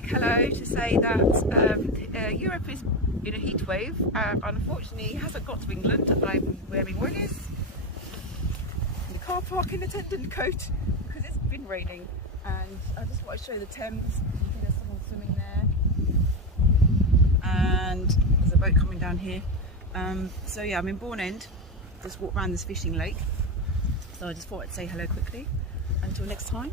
quick hello to say that Europe is in a heat wave. Unfortunately, it hasn't got to England. I'm wearing Willis in the car park in a tendon coat because it's been raining. And I just want to show you the Thames. You can see there's someone swimming there. And there's a boat coming down here. So yeah, I'm in Bourne End. Just walked around this fishing lake. So I just thought I'd say hello quickly. Until next time.